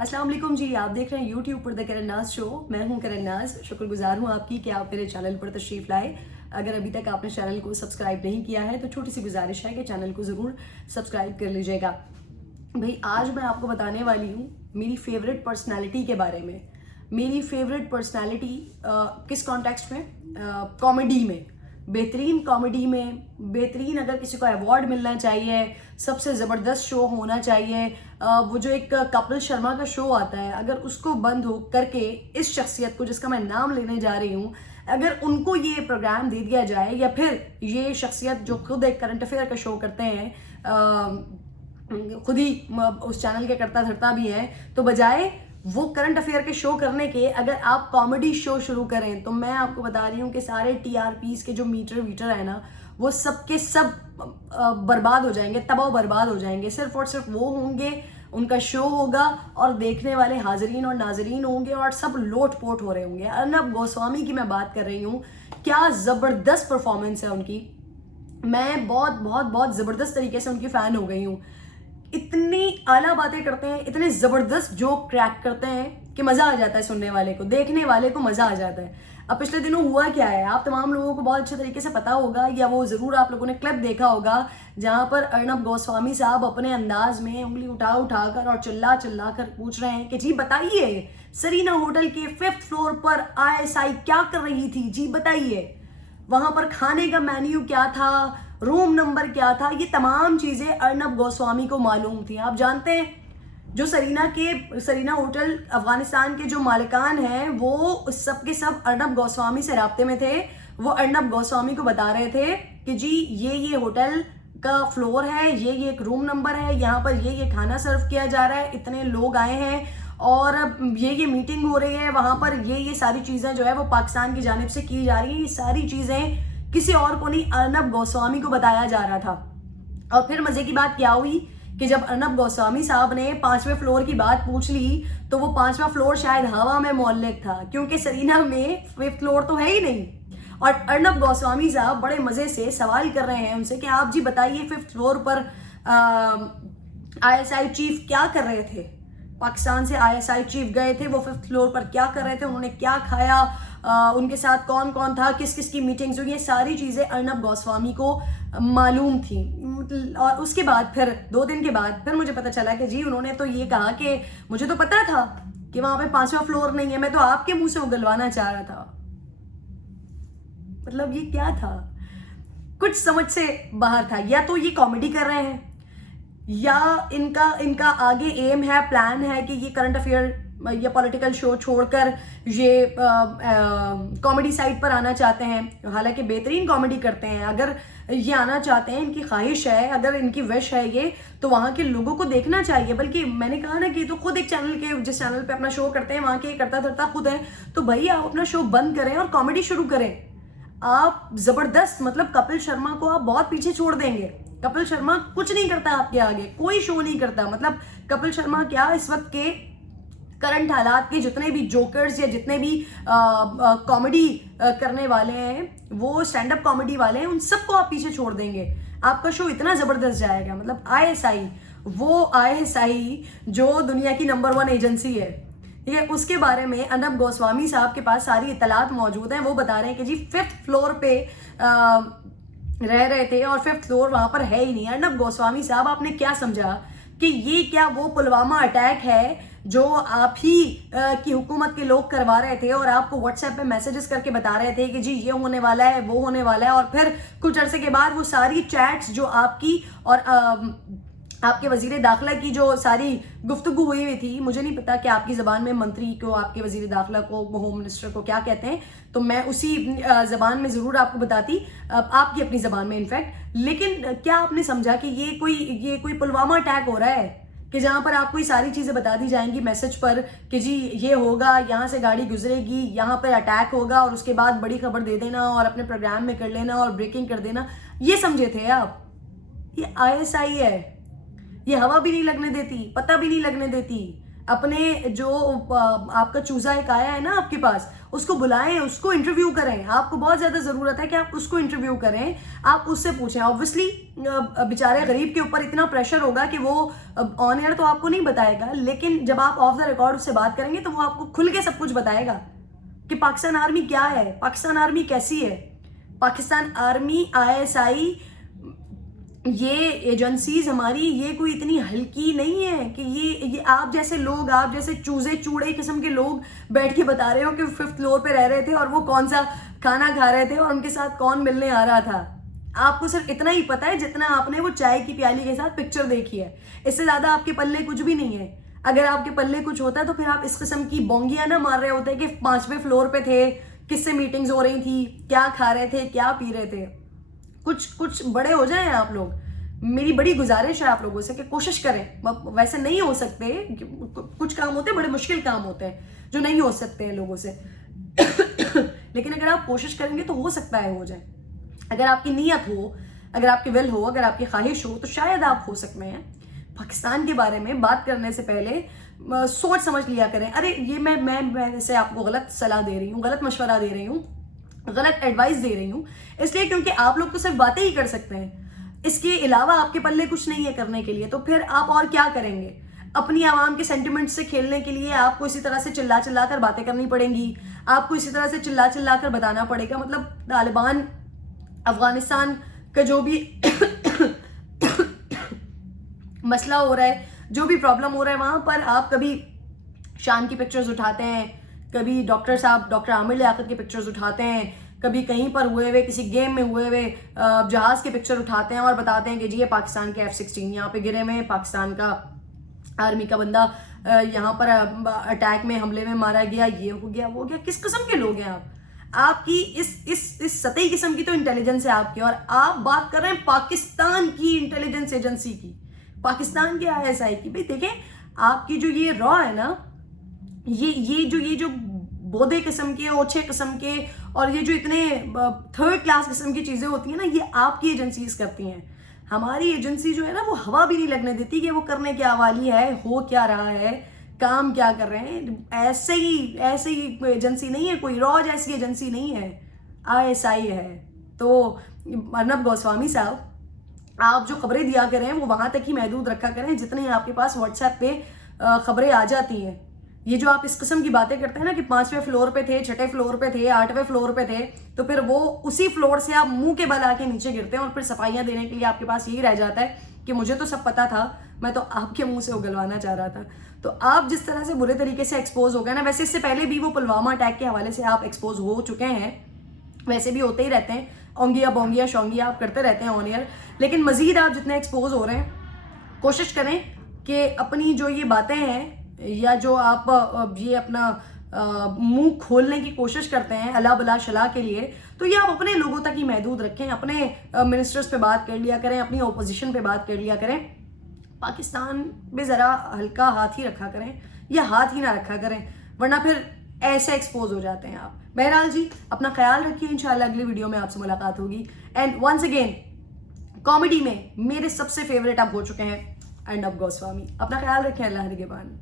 अस्सलाम वालेकुम जी। आप देख रहे हैं यूट्यूब पर द करण नाज शो। मैं हूं करण नाज। शुक्रगुजार हूं आपकी कि आप मेरे चैनल पर तशरीफ लाए। अगर अभी तक आपने चैनल को सब्सक्राइब नहीं किया है तो छोटी सी गुजारिश है कि चैनल को ज़रूर सब्सक्राइब कर लीजिएगा। भाई आज मैं आपको बताने वाली हूँ मेरी फेवरेट पर्सनैलिटी के बारे में। मेरी फेवरेट पर्सनैलिटी किस कॉन्टेक्स्ट में? कॉमेडी में, बेहतरीन कॉमेडी में, बेहतरीन अगर किसी को अवार्ड मिलना चाहिए, सबसे ज़बरदस्त शो होना चाहिए, वो जो एक कपिल शर्मा का शो आता है, अगर उसको बंद हो करके इस शख्सियत को जिसका मैं नाम लेने जा रही हूँ, अगर उनको ये प्रोग्राम दे दिया जाए या फिर ये शख्सियत जो खुद एक करंट अफेयर का शो करते हैं, खुद ही उस चैनल के करता धरता भी है, तो बजाय वो करंट अफेयर के शो करने के अगर आप कॉमेडी शो शुरू करें तो मैं आपको बता रही हूँ कि सारे टीआरपीस के जो मीटर वीटर है ना, वो सब के सब बर्बाद हो जाएंगे, तबाह बर्बाद हो जाएंगे। सिर्फ और सिर्फ वो होंगे, उनका शो होगा और देखने वाले हाजरीन और नाजरीन होंगे और सब लोट पोट हो रहे होंगे। अर्नब गोस्वामी की मैं बात कर रही हूँ। क्या ज़बरदस्त परफॉर्मेंस है उनकी। मैं बहुत बहुत बहुत ज़बरदस्त तरीके से उनकी फ़ैन हो गई हूँ। इतनी आला बातें करते हैं, इतने ज़बरदस्त जोक क्रैक करते हैं कि मज़ा आ जाता है सुनने वाले को, देखने वाले को मज़ा आ जाता है। अब पिछले दिनों हुआ क्या है, आप तमाम लोगों को बहुत अच्छे तरीके से पता होगा, या वो ज़रूर आप लोगों ने क्लिप देखा होगा जहाँ पर अर्नब गोस्वामी साहब अपने अंदाज में उंगली उठा उठा कर और चिल्ला चिल्ला कर पूछ रहे हैं कि जी बताइए, सरीना होटल के 5th फ्लोर पर आईएसआई क्या कर रही थी, जी बताइए, वहां पर खाने का मेन्यू क्या था, रूम नंबर क्या था, ये तमाम चीजें अर्नब गोस्वामी को मालूम थी। आप जानते हैं जो सरीना होटल अफगानिस्तान के जो मालिकान हैं वो सब के सब अर्नब गोस्वामी से राब्ते में थे। वो अर्नब गोस्वामी को बता रहे थे कि जी ये होटल का फ्लोर है, ये एक रूम नंबर है, यहाँ पर ये खाना सर्व किया जा रहा है, इतने लोग आए हैं और ये मीटिंग हो रही है, वहां पर ये सारी चीजें जो है वो पाकिस्तान की जानिब से की जा रही है। ये सारी चीजें किसी और को नहीं, अर्नब गोस्वामी को बताया जा रहा था। और फिर मजे की बात क्या हुई कि जब अर्नब गोस्वामी साहब ने 5वें फ्लोर की बात पूछ ली तो वो 5वां फ्लोर शायद हवा में मोहल्लिक था, क्योंकि सरीना में 5th फ्लोर तो है ही नहीं। और अर्नब गोस्वामी साहब बड़े मजे से सवाल कर रहे हैं उनसे कि आप जी बताइए 5th फ्लोर पर आईएसआई चीफ क्या कर रहे थे, पाकिस्तान से आईएसआई चीफ गए थे, वो 5th फ्लोर पर क्या कर रहे थे, उन्होंने क्या खाया, उनके साथ कौन कौन था, किस किस की मीटिंग्स हुई, ये सारी चीज़ें अर्नब गोस्वामी को मालूम थी। और उसके बाद फिर 2 दिन के बाद फिर मुझे पता चला कि जी उन्होंने तो ये कहा कि मुझे तो पता था कि वहां पे 5वां फ्लोर नहीं है, मैं तो आपके मुंह से उगलवाना चाह रहा था। मतलब ये क्या था, कुछ समझ से बाहर था। या तो ये कॉमेडी कर रहे हैं या इनका आगे एम है, प्लान है कि ये करंट अफेयर या पॉलिटिकल शो छोड़कर ये कॉमेडी साइड पर आना चाहते हैं। हालांकि बेहतरीन कॉमेडी करते हैं। अगर ये आना चाहते हैं, इनकी ख्वाहिश है, अगर इनकी विश है ये, तो वहाँ के लोगों को देखना चाहिए। बल्कि मैंने कहा ना कि तो खुद एक चैनल के, जिस चैनल पे अपना शो करते हैं वहाँ के करता धरता खुद है, तो भाई आप अपना शो बंद करें और कॉमेडी शुरू करें। आप जबरदस्त, मतलब कपिल शर्मा को आप बहुत पीछे छोड़ देंगे। कपिल शर्मा कुछ नहीं करता आपके आगे, कोई शो नहीं करता। मतलब कपिल शर्मा क्या, इस वक्त के करंट हालात के जितने भी जोकर्स या जितने भी कॉमेडी करने वाले हैं, वो स्टैंड अप कॉमेडी वाले हैं, उन सबको आप पीछे छोड़ देंगे। आपका शो इतना जबरदस्त जाएगा। मतलब आईएसआई, वो आईएसआई जो दुनिया की नंबर 1 एजेंसी है, ठीक है, उसके बारे में अर्नब गोस्वामी साहब के पास सारी इतलात मौजूद हैं। वो बता रहे हैं कि जी 5th फ्लोर पे रह रहे थे और 5th फ्लोर वहां पर है ही नहीं। अर्नब गोस्वामी साहब, आपने क्या समझा कि ये क्या वो पुलवामा अटैक है जो आप ही की हुकूमत के लोग करवा रहे थे और आपको व्हाट्सएप पे मैसेजेस करके बता रहे थे कि जी ये होने वाला है, वो होने वाला है, और फिर कुछ अरसे के बाद वो सारी चैट्स जो आपकी और आपके वजीर दाखिला की जो सारी गुफ्तगू हुई थी, मुझे नहीं पता कि आपकी ज़बान में मंत्री को, आपके वजीर दाखिला को, होम मिनिस्टर को क्या कहते हैं, तो मैं उसी ज़बान में ज़रूर आपको बताती, आपकी अपनी ज़बान में इनफैक्ट। लेकिन क्या आपने समझा कि ये कोई पुलवामा अटैक हो रहा है कि जहाँ पर आपको ये सारी चीज़ें बता दी जाएंगी मैसेज पर कि जी ये होगा, यहाँ से गाड़ी गुजरेगी, यहाँ पर अटैक होगा और उसके बाद बड़ी खबर दे देना और अपने प्रोग्राम में कर लेना और ब्रेकिंग कर देना। ये समझे थे आप? ये आईएसआई है, ये हवा भी नहीं लगने देती, पता भी नहीं लगने देती। अपने जो आपका चूजा एक आया है ना आपके पास, उसको बुलाएं, उसको इंटरव्यू करें। आपको बहुत ज़्यादा ज़रूरत है कि आप उसको इंटरव्यू करें, आप उससे पूछें। ऑब्वियसली बेचारे गरीब के ऊपर इतना प्रेशर होगा कि वो ऑन एयर तो आपको नहीं बताएगा, लेकिन जब आप ऑफ द रिकॉर्ड उससे बात करेंगे तो वो आपको खुल के सब कुछ बताएगा कि पाकिस्तान आर्मी क्या है, पाकिस्तान आर्मी कैसी है। पाकिस्तान आर्मी, ISI, ये एजेंसीज हमारी, ये कोई इतनी हल्की नहीं है कि ये आप जैसे लोग, आप जैसे चूजे चूड़े किस्म के लोग बैठ के बता रहे हो कि 5th फ्लोर पे रह रहे थे और वो कौन सा खाना खा रहे थे और उनके साथ कौन मिलने आ रहा था। आपको सिर्फ इतना ही पता है जितना आपने वो चाय की प्याली के साथ पिक्चर देखी है, इससे ज्यादा आपके पल्ले कुछ भी नहीं है। अगर आपके पल्ले कुछ होता तो फिर आप इस किस्म की बोंगियां ना मार रहे होते कि 5वें फ्लोर पे थे, किससे मीटिंग्स हो रही थी, क्या खा रहे थे, क्या पी रहे थे। कुछ बड़े हो जाएं आप लोग। मेरी बड़ी गुजारिश है आप लोगों से कि कोशिश करें। वैसे नहीं हो सकते, कुछ काम होते हैं बड़े मुश्किल काम होते हैं जो नहीं हो सकते हैं लोगों से लेकिन अगर आप कोशिश करेंगे तो हो सकता है हो जाए। अगर आपकी नीयत हो, अगर आपकी विल हो, अगर आपकी ख्वाहिश हो तो शायद आप हो सकते हैं। पाकिस्तान के बारे में बात करने से पहले सोच समझ लिया करें। अरे ये मैं वैसे आपको गलत सलाह दे रही हूँ, गलत मशवरा दे रही हूँ, गलत एडवाइस दे रही हूँ, इसलिए क्योंकि आप लोग तो सिर्फ बातें ही कर सकते हैं। इसके अलावा आपके पल्ले कुछ नहीं है करने के लिए, तो फिर आप और क्या करेंगे। अपनी आवाम के सेंटिमेंट से खेलने के लिए आपको इसी तरह से चिल्ला चिल्ला कर बातें करनी पड़ेंगी, आपको इसी तरह से चिल्ला चिल्ला कर बताना पड़ेगा। मतलब तालिबान, अफगानिस्तान का जो भी मसला हो रहा है, जो भी प्रॉब्लम हो रहा है, वहां पर आप कभी शान की पिक्चर्स उठाते हैं, कभी डॉक्टर साहब, डॉक्टर आमिर लियाकत की पिक्चर्स उठाते हैं, कभी कहीं पर हुए हुए किसी गेम में हुए हुए जहाज के पिक्चर उठाते हैं और बताते हैं कि जी ये पाकिस्तान के F-16 यहाँ पे गिरे में, पाकिस्तान का आर्मी का बंदा यहाँ पर अटैक में, हमले में मारा गया, ये हो गया, वो हो गया। किस किस्म के लोग हैं आप? आपकी इस सतही किस्म की तो इंटेलिजेंस है आपकी, और आप बात कर रहे हैं पाकिस्तान की इंटेलिजेंस एजेंसी की, पाकिस्तान के ISI की। भाई देखें, आपकी जो ये रॉ है ना, ये जो बोधे किस्म के, ओछे किस्म के, और ये जो इतने 3rd क्लास किस्म की चीजें होती हैं ना, ये आपकी एजेंसीज करती हैं। हमारी एजेंसी जो है ना, वो हवा भी नहीं लगने देती कि वो करने क्या वाली है, हो क्या रहा है, काम क्या कर रहे हैं। ऐसे ही कोई एजेंसी नहीं है, कोई रॉ जैसी एजेंसी नहीं है, ISI है। तो अर्नब गोस्वामी साहब, आप जो खबरें दिया करें वो वहां तक ही महदूद रखा करें जितनी आपके पास व्हाट्सएप पे खबरें आ जाती हैं। ये जो आप इस किस्म की बातें करते हैं ना कि 5वें फ्लोर पे थे, 6ठे फ्लोर पे थे, 8वें फ्लोर पे थे, तो फिर वो उसी फ्लोर से आप मुंह के बल आके नीचे गिरते हैं और फिर सफाइयां देने के लिए आपके पास यही रह जाता है कि मुझे तो सब पता था, मैं तो आपके मुंह से उगलवाना चाह रहा था। तो आप जिस तरह से बुरे तरीके से एक्सपोज हो गए ना, वैसे इससे पहले भी वो पुलवामा अटैक के हवाले से आप एक्सपोज हो चुके हैं, वैसे भी होते ही रहते हैं, ओंगिया बोंगिया शोंगिया आप करते रहते हैं ऑन एयर, लेकिन मजीद आप जितने एक्सपोज हो रहे हैं, कोशिश करें कि अपनी जो ये बातें हैं या जो आप ये अपना मुंह खोलने की कोशिश करते हैं अला बला शला के लिए, तो ये आप अपने लोगों तक ही महदूद रखें। अपने मिनिस्टर्स पे बात कर लिया करें, अपनी ओपोजिशन पे बात कर लिया करें, पाकिस्तान में ज़रा हल्का हाथ ही रखा करें या हाथ ही ना रखा करें, वरना फिर ऐसे एक्सपोज हो जाते हैं आप। बहरहाल जी, अपना ख्याल रखिए, इंशाल्लाह अगली वीडियो में आपसे मुलाकात होगी। एंड वंस अगेन, कॉमेडी में मेरे सबसे फेवरेट आप हो चुके हैं अर्नब गोस्वामी। अपना ख्याल रखें, अल्लाह निगहबान।